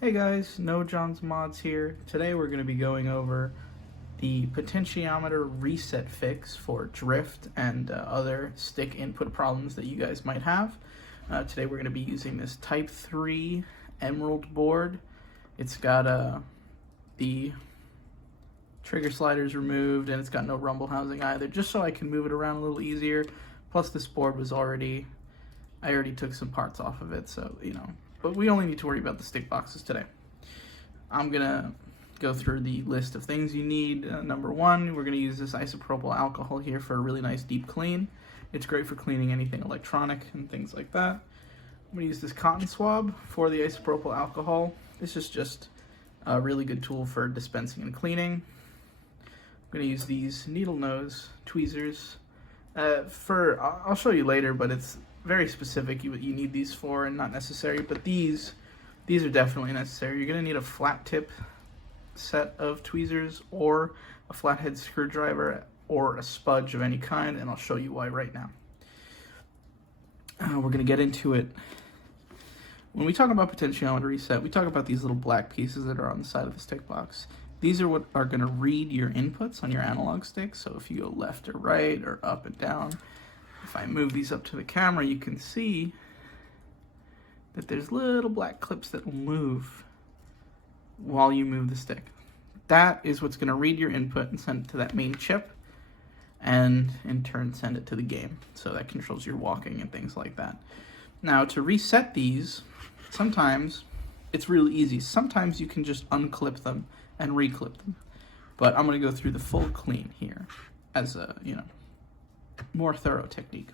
Hey guys, No John's Mods here. Today we're going to be going over the potentiometer reset fix for drift and other stick input problems that you guys might have. Today we're going to be using this Type 3 Emerald board. It's got the trigger sliders removed and it's got no rumble housing either, just so I can move it around a little easier. Plus this board was I already took some parts off of it, so but we only need to worry about the stick boxes today. I'm gonna go through the list of things you need. Number one, we're gonna use this isopropyl alcohol here for a really nice deep clean. It's great for cleaning anything electronic and things like that. I'm gonna use this cotton swab for the isopropyl alcohol. This is just a really good tool for dispensing and cleaning. I'm gonna use these needle nose tweezers. I'll show you later, but it's very specific what you need these for and not necessary, but these are definitely necessary. You're going to need a flat tip set of tweezers or a flathead screwdriver or a spudge of any kind, and I'll show you why right now. We're going to get into it. When we talk about potentiometer reset, we talk about these little black pieces that are on the side of the stick box. These are what are going to read your inputs on your analog stick, so if you go left or right or up and down, if I move these up to the camera, you can see that there's little black clips that will move while you move the stick. That is what's going to read your input and send it to that main chip, and in turn send it to the game. So that controls your walking and things like that. Now to reset these, sometimes it's really easy. Sometimes you can just unclip them and reclip them. But I'm going to go through the full clean here as a, more thorough technique.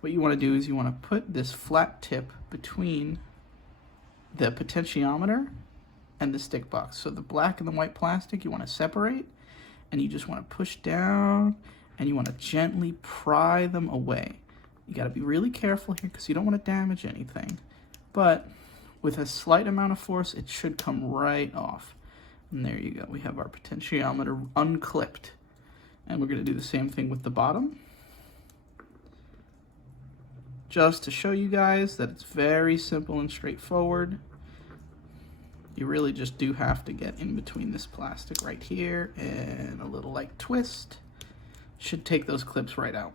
What you want to do is you want to put this flat tip between the potentiometer and the stick box. So the black and the white plastic you want to separate, and you just want to push down and you want to gently pry them away. You got to be really careful here because you don't want to damage anything, but with a slight amount of force it should come right off. And there you go, we have our potentiometer unclipped. And we're going to do the same thing with the bottom, just to show you guys that it's very simple and straightforward. You really just do have to get in between this plastic right here and a little light twist. Should take those clips right out.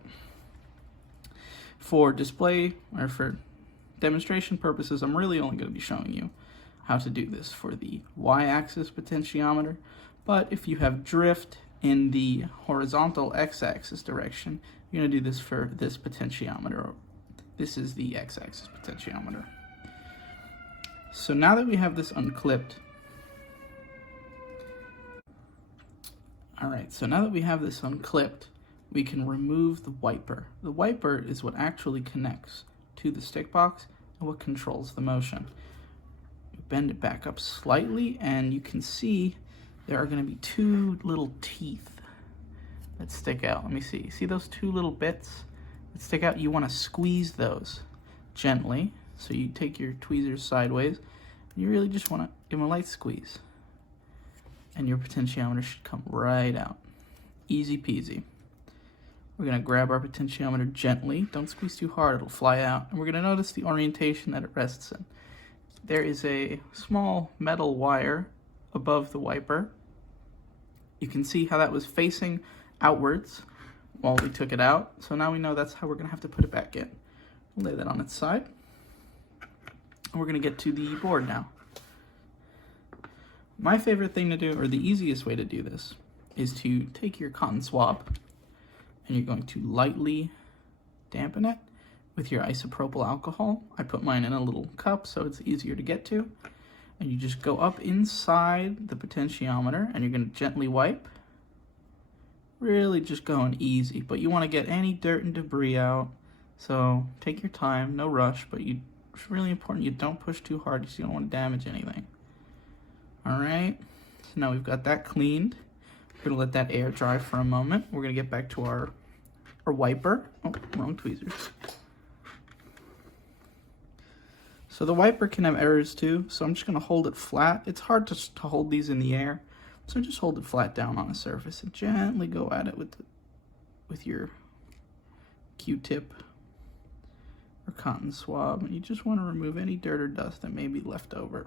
For display or for demonstration purposes, I'm really only going to be showing you how to do this for the y-axis potentiometer, but if you have drift in the horizontal x-axis direction, you're going to do this for this potentiometer. This is the x-axis potentiometer. So now that we have this unclipped, we can remove the wiper. The wiper is what actually connects to the stick box and what controls the motion. Bend it back up slightly and you can see there are going to be two little teeth that stick out. Let me see. See those two little bits that stick out? You want to squeeze those gently. So you take your tweezers sideways and you really just want to give them a light squeeze. And your potentiometer should come right out. Easy peasy. We're going to grab our potentiometer gently. Don't squeeze too hard, it'll fly out. And we're going to notice the orientation that it rests in. There is a small metal wire above the wiper. You can see how that was facing outwards while we took it out. So now we know that's how we're going to have to put it back in. We'll lay that on its side. And we're going to get to the board now. My favorite thing to do, or the easiest way to do this, is to take your cotton swab and you're going to lightly dampen it with your isopropyl alcohol. I put mine in a little cup so it's easier to get to. And you just go up inside the potentiometer and you're going to gently wipe. Really just going easy, but you want to get any dirt and debris out. So take your time, no rush, but it's really important you don't push too hard because you don't want to damage anything. Alright, so now we've got that cleaned. We're going to let that air dry for a moment. We're going to get back to our wiper. Oh, wrong tweezers. So the wiper can have errors too, so I'm just going to hold it flat. It's hard to hold these in the air, so just hold it flat down on a surface and gently go at it with your Q-tip or cotton swab. And you just want to remove any dirt or dust that may be left over.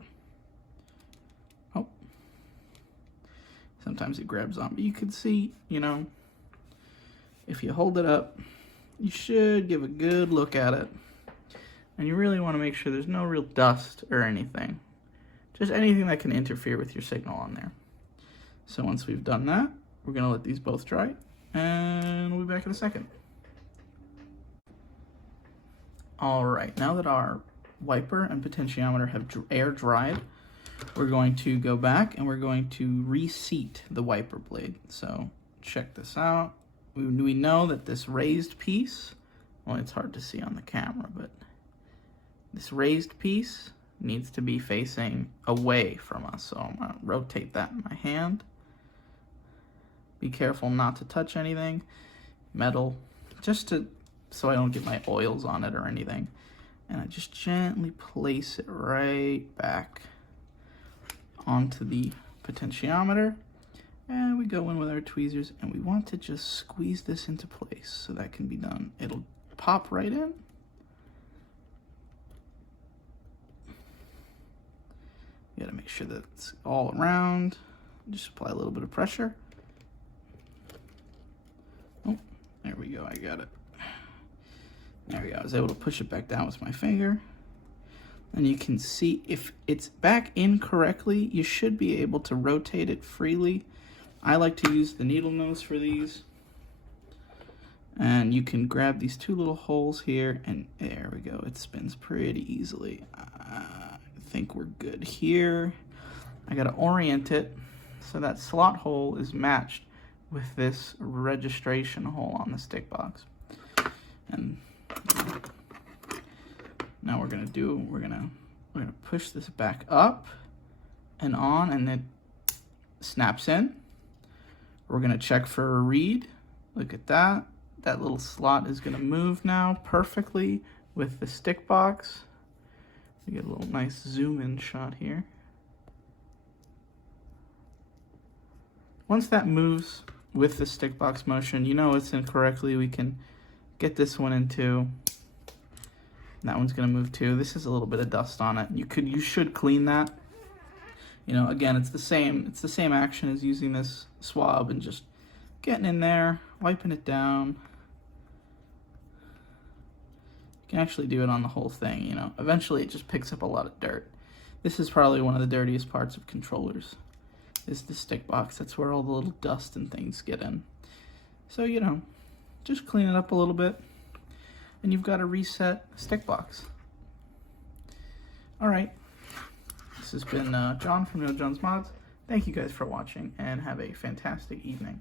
sometimes it grabs on. But you can see, you know, if you hold it up, you should give a good look at it. And you really want to make sure there's no real dust or anything. Just anything that can interfere with your signal on there. So once we've done that, we're going to let these both dry, and we'll be back in a second. All right, now that our wiper and potentiometer have air dried, we're going to go back and we're going to reseat the wiper blade. So check this out. We know that this raised piece, well, it's hard to see on the camera, but this raised piece needs to be facing away from us. So I'm gonna rotate that in my hand. Be careful not to touch anything, metal, so I don't get my oils on it or anything. And I just gently place it right back onto the potentiometer. And we go in with our tweezers, and we want to just squeeze this into place so that can be done. It'll pop right in. You gotta make sure that it's all around. Just apply a little bit of pressure. Oh, there we go, I got it. There we go, I was able to push it back down with my finger. And you can see if it's back in correctly, you should be able to rotate it freely. I like to use the needle nose for these. And you can grab these two little holes here, and there we go, it spins pretty easily. I think we're good here. I gotta orient it so that slot hole is matched with this registration hole on the stick box. And now we're gonna push this back up and on, and it snaps in. We're gonna check for a read. Look at that. That little slot is gonna move now perfectly with the stick box. We get a little nice zoom in shot here. Once that moves with the stick box motion, you know it's in correctly. We can get this one in too. That one's gonna move too. This is a little bit of dust on it. You should clean that. You know, again, it's the same action as using this swab and just getting in there, wiping it down. You can actually do it on the whole thing, you know. Eventually it just picks up a lot of dirt. This is probably one of the dirtiest parts of controllers, is the stick box. That's where all the little dust and things get in. So, you know, just clean it up a little bit, and you've got a reset stick box. All right, this has been John from No Jones Mods. Thank you guys for watching, and have a fantastic evening.